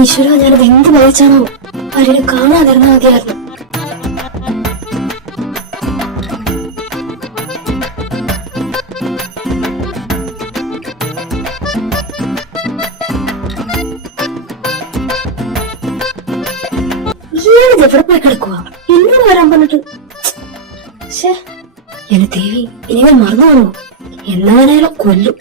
ഈശ്വര, ഞാനത് എന്ത് വായിച്ചാണോ അവരെ കാണാതിരുന്ന മതിയായിരുന്നു. എവിടെ പോയി കിടക്കുക? എന്നോട് വരാൻ പറഞ്ഞിട്ട് എന്നെ ദേവി, ഇനി ഞാൻ മറന്നു പോണോ? എന്നാലും കൊല്ലും.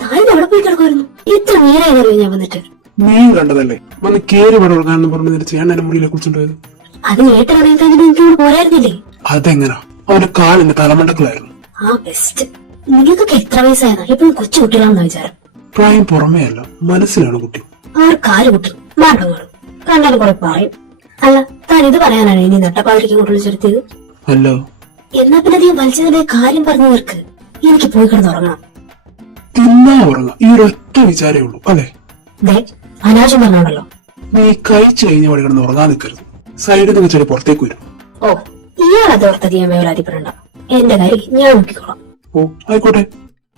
താഴെ അവിടെ പോയി കിടക്കുമായിരുന്നു. എത്ര നേരമായിരുന്നു ഞാൻ വന്നിട്ട്? നീ കണ്ടതല്ലേ വന്ന് കേറി പടർക്കാണെന്ന് പറഞ്ഞു നിരച്ച് ഞാൻ എന്റെ മുറിയിലെ കുറിച്ചുണ്ടായത്. അത് ഏട്ട പറയാൻ എനിക്കോട് പോരായിരുന്നില്ലേ? അതെങ്ങനാ? അവന്റെ കാലിന്റെ തലമണ്ടക്കളായിരുന്നു. ആ ബെസ്റ്റ്. നിങ്ങൾക്കൊക്കെ എത്ര വയസ്സായതാ? ഇപ്പോഴും കൊച്ചു കുട്ടികളാണെന്ന വിചാരം. പ്രായം പുറമേ അല്ല, മനസ്സിലാണ് കുട്ടി. അവർ കാല് കുട്ടി മാണ്ടങ്ങളും കണ്ടാലും കുറെ പറയും. അല്ല, താൻ ഇത് പറയാനാണ് ഇനി നട്ടപ്പാതിരിക്ക് കൊണ്ട് വിളിച്ചെടുത്തത്? അല്ല, എന്നാ പിന്നെ അധികം വലിച്ചതിന്റെ കാര്യം പറഞ്ഞു തീർക്ക്. എനിക്ക് പോയി കിടന്നുറങ്ങണം. തിന്നാ ഉറങ്ങാം, ഈ ഒരൊറ്റ വിചാരേ ഉള്ളൂ അല്ലെ? അനാവശ്യം പറഞ്ഞോണ്ടല്ലോ. നീ കഴിച്ചു കഴിഞ്ഞ വഴി കിടന്ന് ഉറങ്ങാൻ നിൽക്കരുത്. സൈഡിൽ നിന്ന് ചെടി പുറത്തേക്ക് വരും. ഓ, ഇയാൾ അത് ഓർത്തധികം വേവലാതിപ്പെടണ്ട. എന്റെ കാര്യം ഞാൻ നോക്കിക്കോളാം. ഓ ആയിക്കോട്ടെ.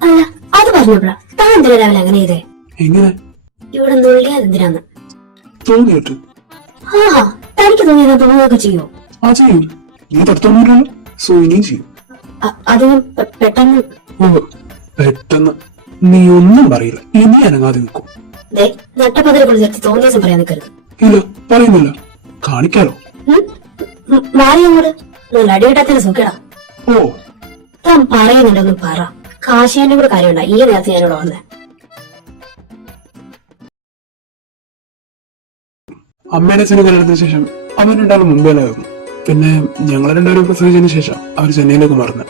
അല്ല, അത് പറഞ്ഞപ്പോഴാ താൻ എന്തിനാ രാവിലെ അങ്ങനെ ചെയ്തേ? എങ്ങനെ? ഇവിടെ നുള്ളിയാൽ എന്തിനാന്ന് തോന്നിയിട്ട്? ആ, തനിക്ക് തോന്നിയത് തോന്നുകയൊക്കെ ചെയ്യോ? ആ ചെയ്യും. നീ തടുത്തൊന്നുമില്ലല്ലോ, സോ ഇനിയും ചെയ്യും. അത് പെട്ടെന്ന്. ഓ പെട്ടെന്ന് നീ ഒന്നും പറയില്ല. ഇനി അനങ്ങാതെ നിൽക്കും. നട്ടപ്പതിരെ കുറിച്ച് തോന്നിയ ദിവസം പറയാൻ നിൽക്കരുത്. ഇല്ല, പറയുന്നില്ല. കാണിക്കാലോ. മാറി അങ്ങോട്ട്. നല്ല അടിവെട്ടാത്തിന് സുഖടാ. ഓ താൻ പറയുന്നുണ്ടെന്ന് പറ. കാശിന്റെ കൂടെ കാര്യമുണ്ട ഈ നേരത്തെ ഞാനിവിടെ വന്നേ. അമ്മേനെ അച്ഛനും കല്യാണത്തിന് ശേഷം അവൻ രണ്ടാളും മുംബൈയിലായിരുന്നു. പിന്നെ ഞങ്ങൾ രണ്ടുപേരും പ്രസവിച്ചതിന് ശേഷം അവർ ചെന്നൈയിലേക്ക് മാറുന്നത്.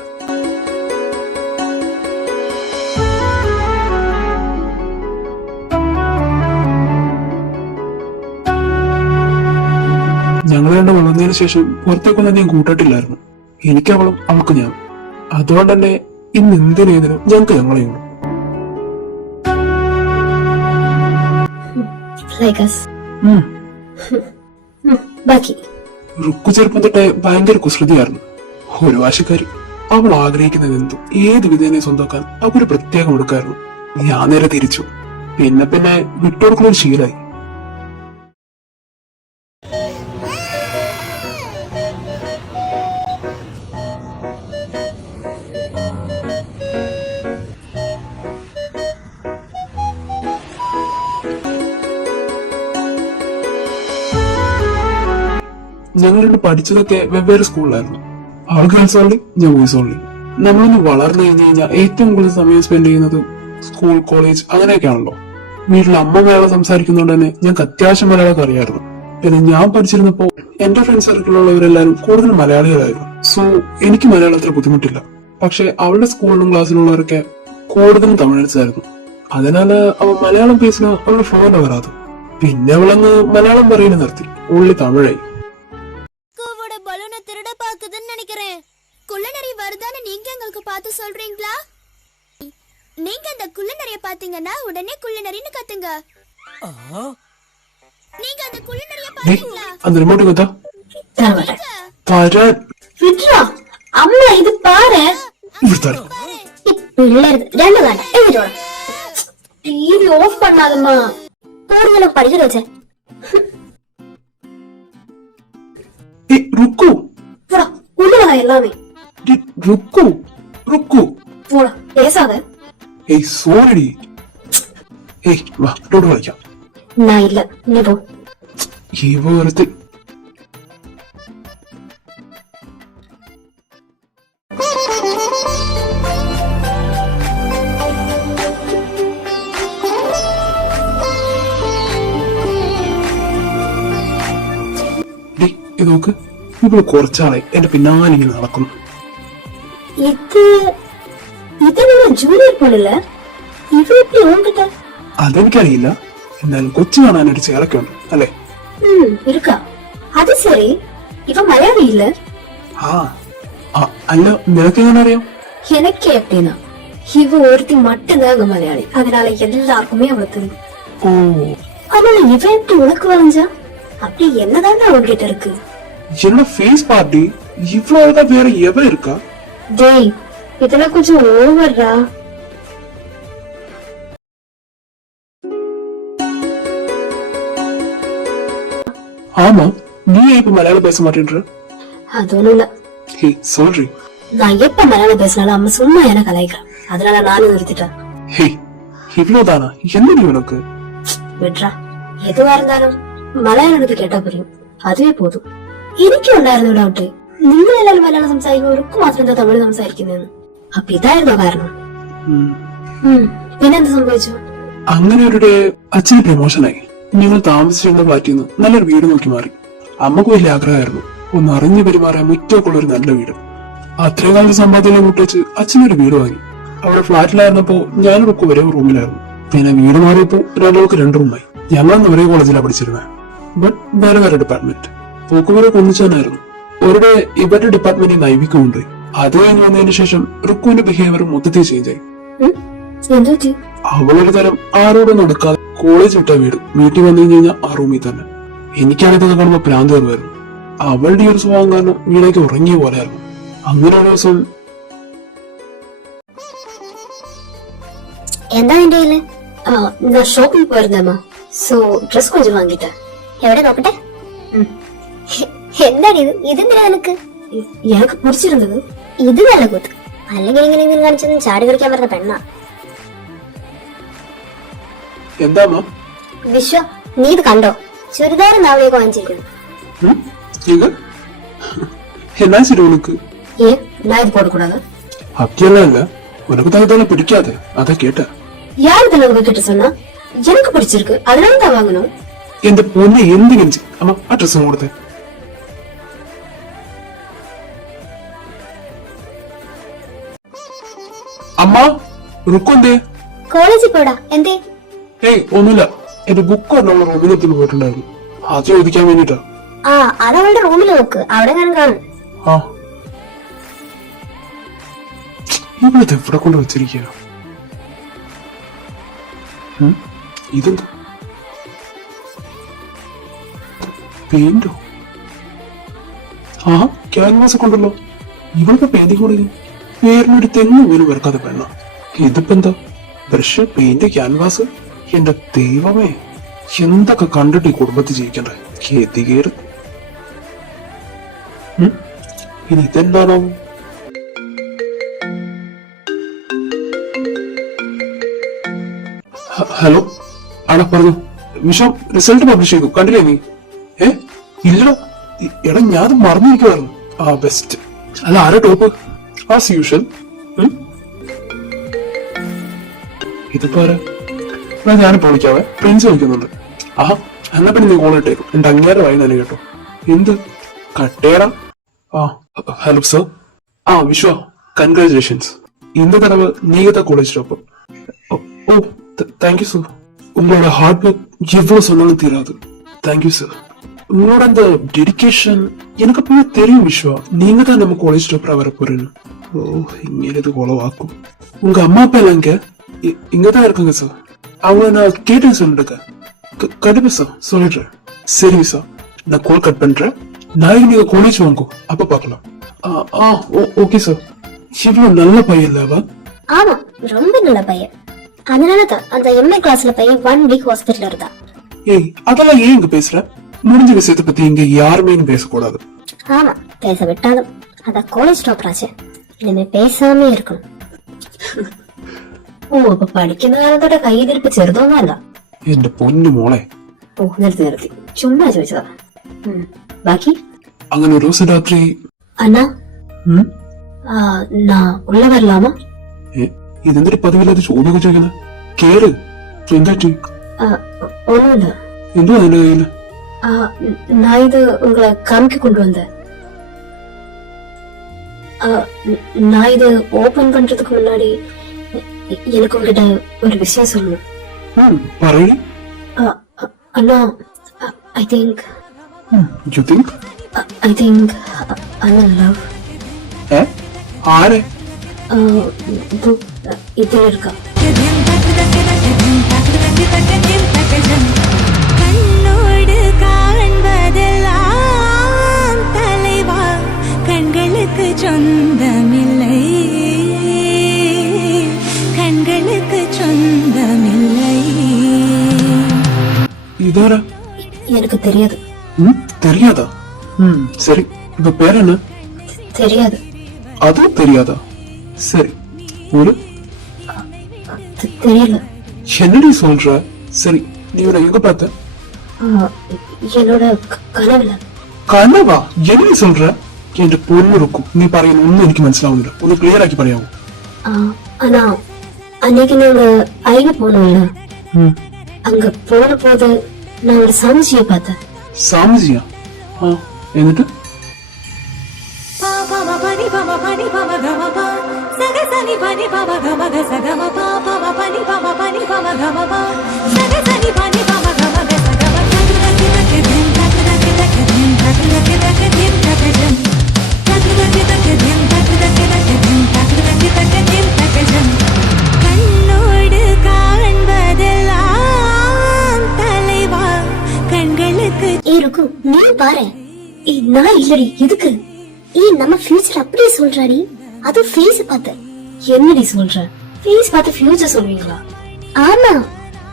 ഞങ്ങൾ രണ്ടും വളർന്നതിന് ശേഷം പുറത്തേക്കൊന്നും അധികം കൂട്ടിട്ടില്ലായിരുന്നു. എനിക്ക് അവളും അവൾക്ക് ഞാൻ. അതുകൊണ്ട് തന്നെ ഇന്ന് എന്തിനേതിനും ഞങ്ങൾക്ക് ഞങ്ങളെ ഉള്ളൂ. റുക്കു ചെറുപ്പം തൊട്ടേ ഭയങ്കര കുസൃതിയായിരുന്നു. ഒരു വാശിക്കാരി. അവൾ ആഗ്രഹിക്കുന്നത് എന്തും ഏത് വിധേനെ സ്വന്തമാക്കാൻ അവക്കൊരു പ്രത്യേകം എടുക്കായിരുന്നു. ഞാൻ നേരെ തിരിച്ചു. പിന്നെ പിന്നെ വിട്ടുകൊടുക്കുന്ന ഒരു ശീലായി. ഞങ്ങൾ രണ്ട് പഠിച്ചതൊക്കെ വെവ്വേറെ സ്കൂളിലായിരുന്നു. അവൾ ഗേൾസ് ഓൺലി, ഞാൻ ബോയ്സ് ഓൺലി. നമ്മളൊന്ന് വളർന്നു കഴിഞ്ഞു കഴിഞ്ഞാൽ ഏറ്റവും കൂടുതൽ സമയം സ്പെൻഡ് ചെയ്യുന്നത് സ്കൂൾ, കോളേജ് അങ്ങനെയൊക്കെയാണല്ലോ. വീട്ടിൽ അമ്മ മലയാളം സംസാരിക്കുന്നതുകൊണ്ട് തന്നെ ഞങ്ങൾക്ക് അത്യാവശ്യം മലയാളം അറിയായിരുന്നു. പിന്നെ ഞാൻ പഠിച്ചിരുന്നപ്പോ എന്റെ ഫ്രണ്ട് സർക്കിളിലുള്ളവരെല്ലാരും കൂടുതൽ മലയാളികളായിരുന്നു. സോ എനിക്ക് മലയാളത്തിൽ ബുദ്ധിമുട്ടില്ല. പക്ഷെ അവളുടെ സ്കൂളിലും ക്ലാസ്സിലുള്ളവരൊക്കെ കൂടുതലും തമിഴായിരുന്നു. അതിനാല് അവൾ മലയാളം പേസിന് അവളുടെ ഫ്ലോറിന് വരാതെ. പിന്നെ അവളങ്ങ് മലയാളം പറയുന്നത് നിർത്തി. ഉള്ളി തമിഴായി. குள்ளநரி வருதான்னு நீங்க எங்களுக்கு பார்த்து சொல்றீங்களா? நீங்க அந்த குள்ளநரிய பாத்தீங்கன்னா உடனே குள்ளநரின்னு கத்துங்க. நீங்க அந்த குள்ளநரிய பாத்தீங்களா? அந்த ரிமோட் கொண்டா വിട്രോ അമ്മ ഇത് പാരെ. പിള്ളേർ രണ്ടു കാലം എഴുതിട്ടോളാം. TV of பண்ணாதம்மா. കൂടുതലും പഠിച്ചു വെച്ചേ. റുക്കു ഉള്ളതാ എല്ലാമേ. റുക്കു റുക്കു പോടാ, പേസാതെ. ഏയ് സോറി. ഏയ് വാ ഡോട്ട് കളിക്കാം. ഇല്ല നീ പോ. ഈ വേർത്ത് ഇത് നോക്ക്. ഇപ്പോൾ കുറച്ചാളായി എന്റെ പിന്നാലെ ഇങ്ങനെ നടക്കുന്നു. ജൂനിയർ പോലല്ലേ? അതെനിക്കറിയില്ല. എന്നാലും കൊച്ചു കാണാനൊരു ചേലൊക്കെ ഉണ്ട് അല്ലേ? അത് ശരി. ഇവ മലയാളിയില്ല? അല്ല, നിനക്ക് എങ്ങനെ അറിയാം? എനിക്ക് എപ്പീന്നാ இவ ஒருத்தி மட்டும்தாங்க மலையாளி. அதனால எல்லாருக்குமே அவளுக்கு தெரியும். ஓ, அதனால இவ எப்படி உனக்கு வளைஞ்சா? அப்படி என்னதாங்க அவகிட்ட இருக்கு? என்ன ஃபேஸ் பார்ட்டி இவ்வளவுதான் வேற எவ இருக்கா? டேய், இதெல்லாம் கொஞ்சம் ஓவர்ரா. ஆமா, நீ ஏன் இப்ப மலையாளம் பேச மாட்டேன்ற? அது ஒண்ணும் இல்ல. ஹே சொல்றி, நான் எப்ப மலையாளம் பேசினாலும் அம்மா சும்மா என்ன கலாய்க்கிறேன். அதனால நானும் நிறுத்திட்டேன். ஹே இவ்வளவுதானா? என்ன உனக்கு? விட்ரா, எதுவா இருந்தாலும் മലയാളം കേട്ടാ പറയും, അതേ പോതും. എനിക്കും ഉണ്ടായിരുന്നു ഡൗട്ട്, നിങ്ങളെല്ലാരും മലയാളം സംസാരിക്കുമ്പോൾ ഒർക്ക് മാത്രം എന്താ തമിഴ് സംസാരിക്കുന്നതെന്ന്. അപ്പൊ ഇതായിരുന്നോ കാരണം? പിന്നെന്ത് സംഭവിച്ചു? അങ്ങനെ ഒരു അച്ഛന് പ്രമോഷനായി. ഞങ്ങൾ താമസിച്ചിരുന്ന ഫ്ലാറ്റിൽ നിന്ന് നല്ലൊരു വീട് നോക്കി മാറി. അമ്മക്ക് വലിയ ആഗ്രഹമായിരുന്നു ഒന്ന് അറിഞ്ഞു പെരുമാറാൻ മുറ്റൊക്കെയുള്ള ഒരു നല്ല വീട്. അത്രയും കാലത്ത് സമ്പാദ്യം കൂട്ടിച്ച് അച്ഛനൊരു വീട് വാങ്ങി. അവിടെ ഫ്ലാറ്റിലായിരുന്നപ്പോ ഞാനൊക്കെ ഒരേ റൂമിലായിരുന്നു. പിന്നെ വീട് മാറിയപ്പോ രണ്ടാൾക്ക് 2 റൂമായി. ഞങ്ങളന്ന് ഒരേ കോളേജിലാണ് പഠിച്ചിരുന്നത്. ബട്ട് വേറെ വേറെ ഡിപ്പാർട്ട്മെന്റ്. പോക്കുവരൊക്കെ ഒന്നിച്ചാനായിരുന്നു. ഒരിടെ ഇവരുടെ ഡിപ്പാർട്ട്മെന്റിൽ നൈവിക്ക് കൊണ്ടുപോയി. അത് കഴിഞ്ഞ് വന്നതിന് ശേഷം റുക്കുവിന്റെ ബിഹേവിയർ മൊത്തത്തിൽ ചേഞ്ച് ആയി. അവളൊരു തരം ആരോടും നടക്കാതെ കോളേജ് വിട്ട വീട്ടിൽ വന്നു കഴിഞ്ഞാൽ ആ റൂമിൽ തന്നെ. എനിക്കാണിതൊക്കെ കാണുമ്പോ ഭ്രാന്ത് കയറുമായിരുന്നു. അവളുടെ ഒരു സ്വഭാവം കാരണം വീടേക്ക് ഉറങ്ങിയ പോലെയായിരുന്നു. അങ്ങനെ ഒരു ദിവസം എന്താ എന്റെ കയ്യില്? ഞാൻ ഷോപ്പിൽ പോയിരുന്നമ്മ. സോ ഡ്രസ് കൊഞ്ചം വാങ്ങിട്ട്. എവിടെ നോക്കട്ടെ. എന്താണ് ഇത്? ഇതെന്തിനാ നിനക്ക്? എനിക്ക് പിടിച്ചിരുന്നത് ഇത് നല്ല കൂത്ത്. അല്ലെങ്കിൽ ഇങ്ങനെ ഇങ്ങനെ കാണിച്ചൊന്നും ചാടി കളിക്കാൻ പറഞ്ഞ പെണ്ണ. എന്താ വിശ്വ, നീ ഇത് കണ്ടോ? ചുരിദാറും നാവിലേക്ക് വാങ്ങിച്ചിരിക്കുന്നു. എന്നാ ശരി ഉനക്ക്? ഞാൻ ഇത് പോടക്കൂടാതെ அப்படியெல்லாம் உனக்கு தான் இதெல்லாம் பிடிக்காது, அத கேட்ட. யார் இதெல்லாம் உங்ககிட்ட சொன்னா? எனக்கு பிடிச்சிருக்கு, அதனால தான் வாங்கணும். எந்த பொண்ணு எந்த கெஞ்சி அம்மா அட்ரஸ் கொடுத்து. അമ്മ റുക്കുന്തേ? കോളേജിൽ പോടാ. എന്തേ? ഏയ് ഒന്നുമില്ല, എന്റെ ബുക്ക് ഒരെണ്ണം റൂമിലെത്തിന് പോയിട്ടുണ്ടായിരുന്നു. അത് ചോദിക്കാൻ വേണ്ടിട്ടാ. ആ, അത് അവളുടെ റൂമിൽ നോക്ക്, അവിടെ ഞാൻ കാണും. ആ, ഇവിടുത്തെ എവിടെ കൊണ്ട് വെച്ചിരിക്കുക? ഇതെന്താ പെയിന്റോ? ആ, ക്യാൻവാസ് ഒക്കെ ഉണ്ടല്ലോ. ഇവിടുത്തെ പെയിന്റിംഗ് കൂടെ പേരിനൊരു തെങ്ങ് പോലും വരക്കാതെ പെണ്ണ. ഇതിപ്പോ എന്താ? Brush, paint, canvas. എന്റെ ദൈവമേ, എന്തൊക്കെ കണ്ടിട്ട് ഈ കുടുംബത്തിൽ ജീവിക്കണ്ടേ? ഗതികേട്. ഇനി ഇതെന്താണോ? ഹലോ, ആണോ? പറഞ്ഞു. വിഷം റിസൾട്ട് പബ്ലിഷ് ചെയ്തു, കണ്ടില്ലേ നീ? ഇല്ലടോ. എടാ, ഞാൻ മറന്നിരിക്കുവായിരുന്നു. ആ, ബെസ്റ്റ്. അല്ല, ആരാ ടോപ്പ്? As usual. ഇതിപ്പോ ഞാനിപ്പോ വിളിക്കാവേ, പ്രിൻസ് വിളിക്കുന്നുണ്ട്. ആഹാ, എന്നാ പിന്നെ നീ കോളിട്ടേക്കും. എന്റെ അങ്ങേരെ വായി തന്നെ കേട്ടോ. എന്ത് കട്ടേടാ? ആ, ഹലോ സർ. ആ, വിശ്വ, കൺഗ്രാചുലേഷൻസ്. இந்த தடவை நீங்க தான் காலேஜ் டாப்பர். ஓ, தேங்க்யூ சார். உங்களோட ஹார்ட் ஒர்க் எவ்வளவு சொன்னாலும் தீராது. Thank you sir. உங்களோட அந்த டெடிகேஷன் எனக்கு அப்பவே தெரியும் விஸ்வா. நீங்க தான் நம்ம காலேஜ் டாப்பரா வர போறீங்க. ஓ, இங்க இது குளவாக்கும். உங்க அம்மா அப்பா எல்லாம் இங்கதான் இருக்காங்க சார். அவங்க நான் கேட்டேன் சொல்லிடுங்க. கண்டிப்பா சார் சொல்லிடுறேன். சரிங்க சார், நான் கால் கட் பண்றேன். நாளைக்கு நீங்க காலேஜ் வாங்கோ, அப்ப பாக்கலாம். Okay sir. இவ்வளவு நல்ல பையன் இல்லவா? ஆமா, ரொம்ப நல்ல பையன். அதனாலதான் அந்த எம்ஏ கிளாஸ்ல பையன் 1 வீக் ஹாஸ்பிட்டல் இருந்தா. ஏய், அதெல்லாம் ஏன் இங்க பேசுற? முடிஞ்ச விஷயத்தை பத்தி இங்க யாருமே பேசக்கூடாது. ஆமா, பேச விட்டாலும் அத காலேஜ் டாப்பர் ஆச்சு, இனிமே பேசாமே இருக்கணும். ഓ, അപ്പൊ പഠിക്കുന്ന കാലത്തോടെ കൈതിരിപ്പ് ചെറുതൊന്നുമല്ല. എന്റെ പൊന്നു മോളെ. ഓ, നിർത്തി ചുമ്മാ ചോദിച്ചതാ. ബാക്കി അങ്ങനെ ഒരു ദിവസം രാത്രി അണ്ണാ, நான் உள்ள வரலாமா? ഇതെന്തൊരു പതിവില്ലാതെ ചോദ്യമൊക്കെ ചോദിക്കുന്നത്? കേറ്. എന്താ? ஒண்ணுமில்ல. എന്തോ അതിന്റെ കയ്യില്? நான் இது உங்களை காமிக்க கொண்டு வந்தேன். நான் இது ஓபன் பண்றதுக்கு முன்னாடி எனக்கு உங்ககிட்ட ஒரு விஷயம் சொல்லணும். പറയണേ. அண்ணா, I think You think? I think I'm in love. ആരെ? ഇതിൽ இருக்கா? கண்ணோடு காண்பதெல்லாம் தலைவா, கண்களுக்கு சொந்தமில்லை. இதாரா? எனக்கு தெரியாது. தெரியாதா? சரி, இப்ப பேர் என்ன? தெரியாது. அதுவும் தெரியாதா? சரி, ஒரு தெரியல. என்னடி சொல்ற? சரி, நீ இவனை எங்க பார்த்த? என்னோட கனவுல. കനവാ? എങ്ങനെ சொல்ற? എന്റെ പൊന്നിറുക്കും നീ പറയുന്ന ഒന്നും എനിക്ക് മനസ്സിലാവുന്നില്ല. ഒന്ന് ക്ലിയർ ആക്കി പറയാമോ? ஆனா அன்னைக்கு நாங்க ஐவி போனோம்ல, அங்க போன போது நான் ஒரு சாமிஜியை பார்த்தேன். സാമജിയാ? എന്നിട്ട്? கண்ணோடு காண்பதெல்லாம் தலைவா கண்களுக்கு இருக்கும். நீ பாரு, நான் இல்லடி. எதுக்கு நம்ம ஃபியூச்சர் அப்படியே சொல்றாடி? அது ஃபேஸ் பார்த்து என்னடி சொல்ற? ஃபேஸ் பார்த்து ஃபியூச்சர் சொல்வீங்களா? ஆமா,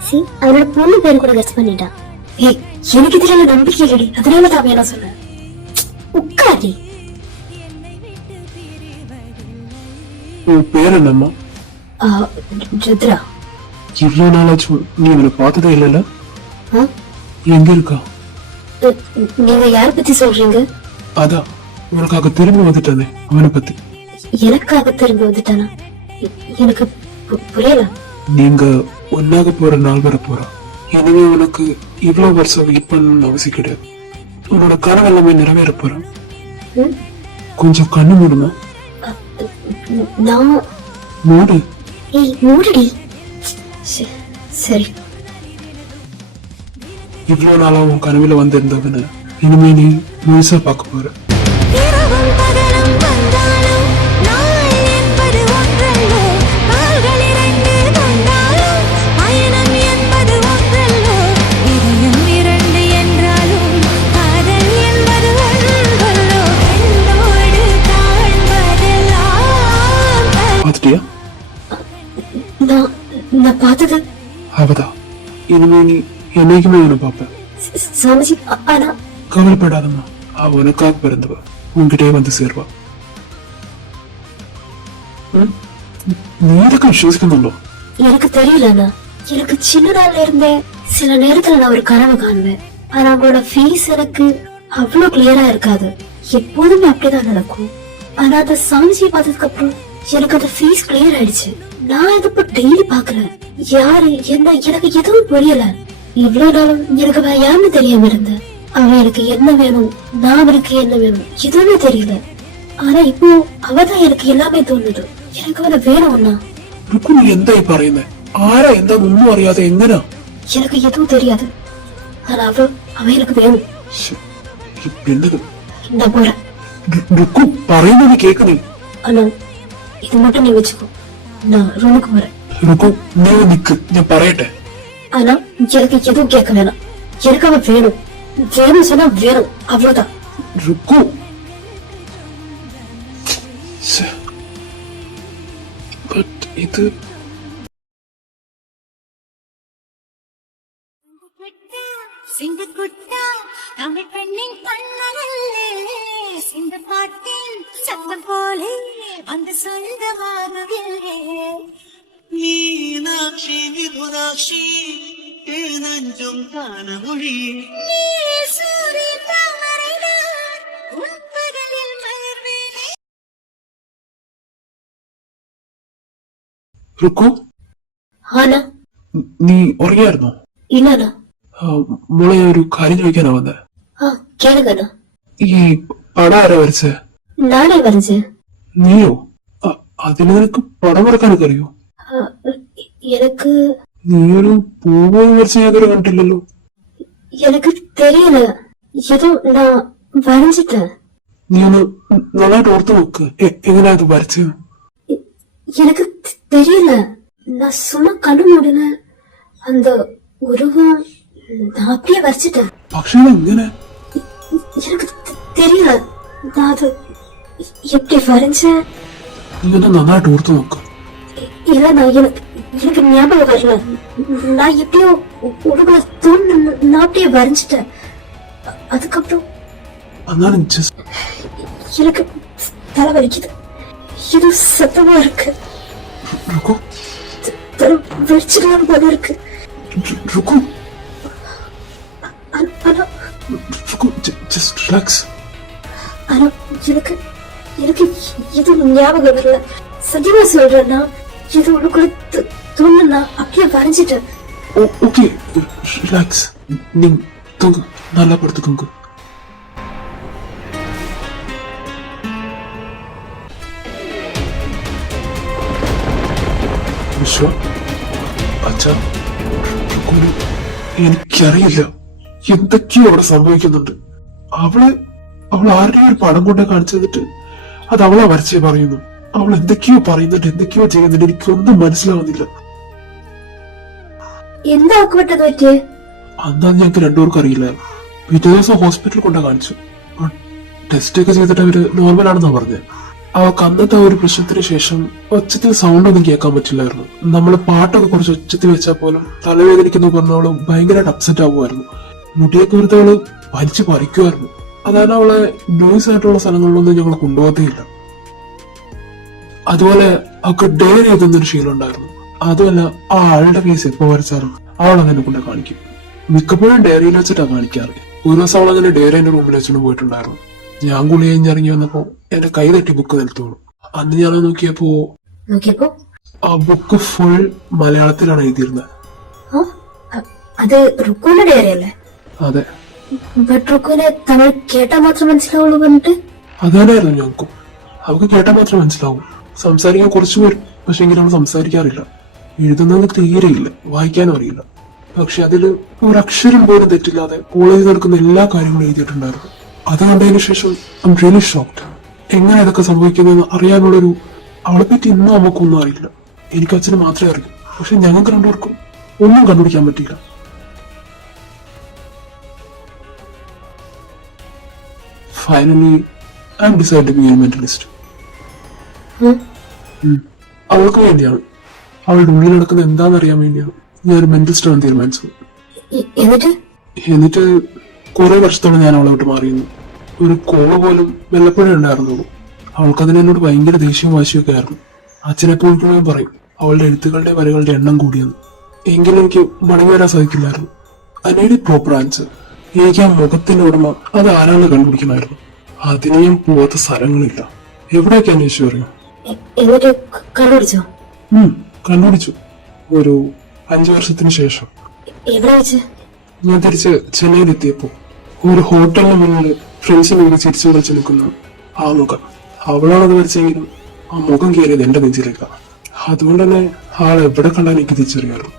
சி அவரோட பொண்ணு பேரு கூட கெஸ் பண்ணிட்டான். ஏய், எனக்கு இதுல நம்பிக்கை இல்லடி, அதனால தான் என்ன சொன்னேன். உட்காரி. உன் பேர் என்னம்மா? ருத்ரா. இவ்வளவு நாளாச்சும் நீ இவனை பார்த்ததே இல்லைல்ல? எங்க இருக்கா? நீங்க யார பத்தி சொல்றீங்க? அதான் உனக்காக திரும்பி வந்துட்டானே, அவனை பத்தி. எனக்காக திரும்பி வந்துட்டானா? எனக்கு புரியல. நீங்க ஒன்னாக போற நாள் வர போறா. எனவே உனக்கு இவ்வளவு வருஷம் வெயிட் பண்ணணும்னு அவசியம் கிடையாது. உன்னோட கனவு எல்லாமே நிறைவேற போறேன். கொஞ்சம் கண்ணு மூடுமா? நான் மூடு. ஏய், மூடுடி. சரி. இவ்வளவு நாளா உன் கனவுல வந்திருந்தவன இனிமே நீ முழுசா பார்க்க போற. இரவும் பகலும் வந்தாலும் நாள் என்பது ஒன்றல்லோ, கால்கள் இரண்டு கொண்டாலும் பயணம் என்பது ஒன்றல்லோ, இதயம் இரண்டு என்றாலும் காதல் என்பது ஒன்றல்லோ, கண்ணோடு காண்பதெல்லாம். பாத்துட்டியா? நான் பார்த்தது அவதான். இனிமே நீ என்னைக்குமே அவனை பார்ப்ப. சாமிஜி. ஆனா கவலைப்படாதம்மா, அவ உனக்காக பிறந்தவ, உன்கிட்டயே வந்து சேருவா. நீ எதுக்கு விசுவசிக்கணும்லோ? எனக்கு தெரியலண்ணா. எனக்கு சின்னதால இருந்தே சில நேரத்துல நான் ஒரு கனவு காணுவேன். ஆனா அவங்களோட ஃபேஸ் எனக்கு அவ்வளவு கிளியரா இருக்காது. எப்போதுமே அப்படிதான் நடக்கும். ஆனா அந்த சாமிஜியை பார்த்ததுக்கு அப்புறம் எனக்கு அந்த ஃபேஸ் கிளியர் ஆயிடுச்சு. நான் இது இப்ப டெய்லி பாக்குறேன். யாரு என்ன எனக்கு எதுவும் புரியல. இவ்வளவு நாளும் எனக்கு அவன் யாருன்னு தெரியாம இருந்தேன். அவன் எனக்கு என்ன வேணும், நான் அவனுக்கு என்ன வேணும், எதுவுமே தெரியல. ஆனா இப்போ அவதான் எனக்கு எல்லாமே தோணுது. எனக்கு அவனை வேணும்னா. നീ എന്തായി പറയുന്നേ? ആരാ എന്താന്നൊന്നും അറിയാതെ എങ്ങനാ? எனக்கு எதுவும் தெரியாது. ஆனா அவன் எனக்கு வேணும். நான் போறேன். പറയുന്നത് കേക്ക്. നീ ஆனா இது மட்டும் நீ வச்சுக்கோ. நான் ரூமுக்கு போறேன். നീ നിക്ക്, ഞാൻ പറയട്ടെ. ஆனா எனக்கு எதுவும் கேட்க வேணாம். எனக்கு அவன் வேணும். வேணும் சொன்னா வேணும், அவ்வளவுதான். இது சிந்து குட்டா தமிழ் பெண்ணின் கண்ணகல்லே, சிந்து பாட்டின் சத்தம் போலே வந்து சொந்தமாகவில்லை. மீனாட்சி விபுராட்சி நஞ்சும் காண மொழி நீ சூரிய தாமரைதான் உன் பகலில் மலர்வேனே. ருக்கு, ஆனா നീ ഉറങ്ങിയായിരുന്നോ? இல்லண்ணா. മോളെ ഒരു കാര്യം ചോദിക്കാനാ വന്നേ. கேளுங்கண்ணா. ഈ പടം ആരാ വരച്ചേ? நானே வரைஞ்சேன். നീയോ? അതിന് നിനക്ക് പടം വരക്കാനൊക്കെ അറിയോ? எனக்கு നീയൊരു പൂവ് വരച്ച ഞാൻ ഇതുവരെ കണ്ടില്ലല്ലോ. எனக்கு தெரியல. ஏதோ நான் வரைஞ்சிட்டேன். നീ ഒന്ന് നന്നായിട്ട് ഓർത്ത് നോക്ക്, എങ്ങനെയാ അത് വരച്ചത്? எனக்கு தெரியல. நான் சும்மா கண்ணு மூடின அந்த உருவம் நான் அப்படியே வரைச்சிட்டேன். പക്ഷേ എങ്ങനെ? எனக்கு தெரியல. நான் அது எப்படி வரைஞ்சேன்? നീ ഒന്ന് നന്നായിട്ട് ഓർത്ത് നോക്ക്. இல்ல, நான் எனக்கு எனக்கு ஞாபகம் வரல. நான் எப்படியோ உடம்புல தூண் நான் அப்படியே வரைஞ்சிட்டேன். அதுக்கப்புறம் എന്നാലും ജസ്റ്റ് எனக்கு தலை வலிக்குது. இது சத்தமா இருக்கு. रुको தலை வெடிச்சிடலாம் போல இருக்கு. रुको ஆனா रुको जस्ट रिलैक्स ஆனா எனக்கு எனக்கு எதுவும் ஞாபகம் வரல. சத்தியமா சொல்றேன், நான் இது உனக்குள்ள தூண் நான் அப்படியே வரைஞ்சிட்டேன். ஓகே ரிலாக்ஸ் நீங்க தூங்கு நல்லா படுத்துக்கோங்க വിശ്വ അച്ഛാ റുക്കുവിന് എനിക്കറിയില്ല എന്തൊക്കെയോ അവിടെ സംഭവിക്കുന്നുണ്ട്. അവൾ ആരുടെ ഒരു പടം കൊണ്ടേ കാണിച്ചു തന്നിട്ട് അത് അവളെ വരച്ചേ പറയുന്നു. അവൾ എന്തൊക്കെയോ പറയുന്നുണ്ട്, എന്തൊക്കെയോ ചെയ്യുന്നുണ്ട്, എനിക്കൊന്നും മനസ്സിലാവുന്നില്ല. എന്താ ആക്കുവട്ടത് പറ്റിയേ? അന്നാ ഞങ്ങൾക്ക് രണ്ടുപേർക്കും അറിയില്ല. പിറ്റേ ദിവസം ഹോസ്പിറ്റലിൽ കൊണ്ടാ കാണിച്ചു. ടെസ്റ്റ് ഒക്കെ ചെയ്തിട്ട് അവര് നോർമൽ ആണെന്നാ പറഞ്ഞത്. അവർക്ക് അന്നത്തെ ഒരു പ്രശ്നത്തിന് ശേഷം ഒച്ചത്തിൽ സൗണ്ട് ഒന്നും കേൾക്കാൻ പറ്റില്ലായിരുന്നു. നമ്മള് പാട്ടൊക്കെ കുറച്ച് ഒച്ചത്തിൽ വെച്ചാൽ പോലും തലവേദനിക്കുന്ന പറഞ്ഞവള് ഭയങ്കരമായിട്ട് അപ്സെറ്റ് ആവുമായിരുന്നു. മുടിയൊക്കെ വെറുതെ അവള് വലിച്ചു പറിക്കുമായിരുന്നു. അതാണ് അവളെ നോയ്സ് ആയിട്ടുള്ള സ്ഥലങ്ങളിലൊന്നും ഞങ്ങൾ കൊണ്ടുപോകത്തേയില്ല. അതുപോലെ അവൾക്ക് ഡെയർ ചെയ്തെന്നൊരു ശീലം ഉണ്ടായിരുന്നു. അതുമല്ല ആ ആളുടെ ഫേസ് എപ്പോ വരച്ചാലും അവൾ അങ്ങനെ കൊണ്ട് കാണിക്കും. മിക്കപ്പോഴും ഡയറിയിൽ വെച്ചിട്ടാ കാണിക്കാറ്. ഒരു ദിവസം അവൾ അങ്ങനെ ഡയറി എന്റെ റൂമിൽ വെച്ചിട്ട് പോയിട്ടുണ്ടായിരുന്നു. ഞാൻ കുളി കഴിഞ്ഞിറങ്ങി വന്നപ്പോ എന്റെ കൈ തട്ടി ബുക്ക് നിലത്ത് വീണു. അന്ന് ഞാൻ നോക്കിയപ്പോ ആ ബുക്ക് ഫുൾ മലയാളത്തിലാണ് എഴുതിയിരുന്നത്. അത് റുക്കുവിന്റെ ഡയറി അല്ലേ? അതെ, റുക്കുവിനെ തങ്ങൾ കേട്ടാ മാത്രം മനസ്സിലാവുള്ളൂ പറഞ്ഞിട്ട് അതന്നെയായിരുന്നു ഞങ്ങൾക്കും. അവൾക്ക് കേട്ടാൽ മാത്രം മനസ്സിലാവും. സംസാരിക്കാൻ കുറച്ചു പേരും, പക്ഷെ എങ്കിലും അവൾ സംസാരിക്കാറില്ല. എഴുതുന്നത് തീരെയില്ല, വായിക്കാനും അറിയില്ല. പക്ഷെ അതില് ഒരക്ഷരം പോലും തെറ്റില്ലാതെ കോളേജിൽ നടക്കുന്ന എല്ലാ കാര്യങ്ങളും എഴുതിയിട്ടുണ്ടായിരുന്നു. അത് കണ്ടതിന് ശേഷം ഐ എം റിയലി ഷോക്ക്ഡ്. എങ്ങനെ ഇതൊക്കെ സംഭവിക്കുന്നതെന്ന് അറിയാനുള്ളൊരു അവളെ പറ്റി ഇന്നും നമുക്കൊന്നും അറിയില്ല. എനിക്ക് അച്ഛന് മാത്രമേ അറിയൂ. പക്ഷെ ഞങ്ങൾക്ക് രണ്ടുപേർക്കും ഒന്നും കണ്ടുപിടിക്കാൻ പറ്റിയില്ല. Finally I decide to be a mentalist. അവൾക്ക് വേണ്ടിയാണ്, അവളുടെ ഉള്ളിൽ നടക്കുന്ന എന്താണെന്നറിയാൻ വേണ്ടിയാണ് ഞാനൊരു മെന്റലിസ്റ്റ് ആണ് തീരുമാനിച്ചത്. എന്നിട്ട് കുറെ വർഷത്തോളം ഞാൻ അവളോട്ട് മാറിയിരുന്നു. ഒരു കോള് പോലും വല്ലപ്പോഴേ ഉണ്ടായിരുന്നുള്ളൂ. അവൾക്കതിന് എന്നോട് ഭയങ്കര ദേഷ്യവും വാശിയൊക്കെ ആയിരുന്നു. അച്ഛനെപ്പോഴും പറയും അവളുടെ എഴുത്തുകളുടെ വരകളുടെ എണ്ണം കൂടിയെന്ന്. എങ്കിലും എനിക്ക് മടങ്ങി വരാൻ സാധിക്കില്ലായിരുന്നു. അതിനൊരു പ്രോപ്പർ ആൻസർ. എനിക്ക് ആ മുഖത്തിന്റെ ഉടമ അത് ആരാണെന്ന് കണ്ടുപിടിക്കണമായിരുന്നു. അതിന് ഞാൻ പോവാത്ത സ്ഥലങ്ങളില്ല. എവിടെയൊക്കെ അന്വേഷിച്ചു അറിയാം. കണ്ടുപിടിച്ചു. ഒരു 5 വർഷത്തിന് ശേഷം ഞാൻ തിരിച്ച് ചെന്നൈയിലെത്തിയപ്പോ ഒരു ഹോട്ടലിന് മുന്നിൽ ഫ്രണ്ട്സിനെ കൂടി ചിരിച്ചു കളിച്ച് നിൽക്കുന്ന ആ മുഖം. അവളാണത് വരച്ചെങ്കിലും ആ മുഖം കയറിയത് എന്റെ നെഞ്ചിലേക്കാണ്. അതുകൊണ്ട് തന്നെ ആൾ എവിടെ കണ്ടാൽ എനിക്ക് തിരിച്ചറിയാറുണ്ട്.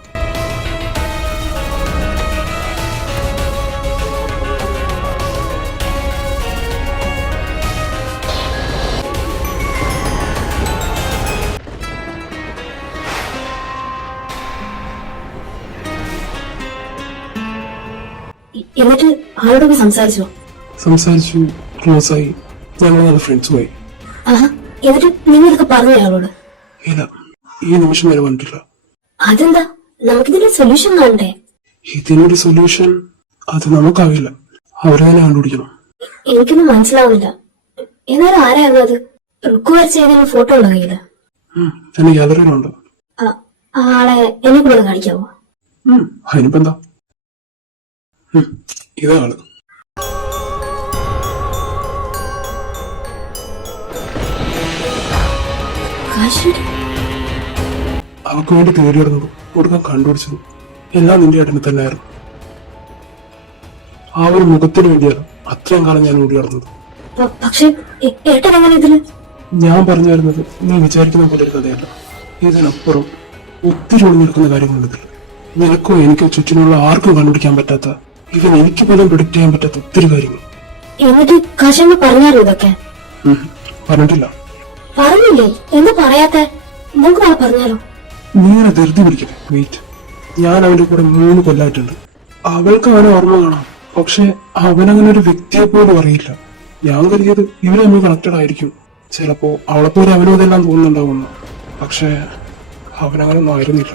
എന്നിട്ട് ആളോടൊക്കെ സംസാരിച്ചു, ക്ലോസ് ആയി, ഞങ്ങൾ നല്ല ഫ്രണ്ട്സുമായി. എന്നിട്ട് നിങ്ങളൊക്കെ പറഞ്ഞു ആളോട്? ഇല്ല, ഈ നിമിഷം വരെ വന്നിട്ടില്ല. അതെന്താ? നമുക്കിതിന്റെ സൊല്യൂഷൻ കാണണ്ടേ? ഇതിനൊരു സൊല്യൂഷൻ അത് നമുക്കാവില്ല, അവരെ തന്നെ കണ്ടുപിടിക്കണം. എനിക്കൊന്നും മനസ്സിലാവുന്നില്ല. എന്നാലും ആരായിരുന്നു അത്? റുക്കു വരച്ച ഏതെങ്കിലും ഫോട്ടോ ഉണ്ടോ കയ്യില്? എന്റെ ഗാലറിയിലുണ്ട്. ആളെ എന്നെ കൂടെ കാണിക്കാവോ? അതിനിപ്പോ എന്താ, ഇതാണ്. അവർക്ക് വേണ്ടി തേടിയിടുന്നതും കൊടുക്കാൻ കണ്ടുപിടിച്ചതും എല്ലാം നിന്റെ ഏട്ടന് തന്നെയായിരുന്നു. ആ ഒരു മുഖത്തിന് വേണ്ടിയാണ് അത്രയും കാലം ഞാൻ ഓടി നടന്നത്. ഞാൻ പറഞ്ഞു വരുന്നത് നീ വിചാരിക്കുന്ന പോലെ ഒരു കഥയല്ല. ഇതിനപ്പുറം ഒത്തിരി ഒളിഞ്ഞെടുക്കുന്ന കാര്യങ്ങളുണ്ട് ഇതിൽ. നിനക്കോ എനിക്കോ ചുറ്റിനുള്ള ആർക്കും കണ്ടുപിടിക്കാൻ പറ്റാത്ത, ഇവൻ എനിക്ക് പോലും പ്രിഡിക്ട് ചെയ്യാൻ പറ്റാത്ത ഒത്തിരി കാര്യങ്ങൾ. പറഞ്ഞിട്ടില്ല. പറഞ്ഞില്ലേ? എന്താ പറയാത്തെ? നമുക്ക് പറഞ്ഞാലോ? നീ ഇങ്ങനെ ധൃതി പിടിക്കണേ. വെയിറ്റ്, ഞാൻ അവന്റെ കൂടെ 3 കൊല്ലായിട്ടുണ്ട്. അവൾക്ക് അവനെ ഓർമ്മ കാണാം, പക്ഷെ അവനങ്ങനെ ഒരു വ്യക്തിയെ പോലും അറിയില്ല. ഞാൻ കരുതിയത് ഇവര് നമ്മൾ കണക്റ്റഡ് ആയിരിക്കും. ചിലപ്പോ അവളെപ്പോലെ അവനും അതെല്ലാം തോന്നുന്നുണ്ടാവുന്നു. പക്ഷെ അവനങ്ങനെ ഒന്നും ആയിരുന്നില്ല.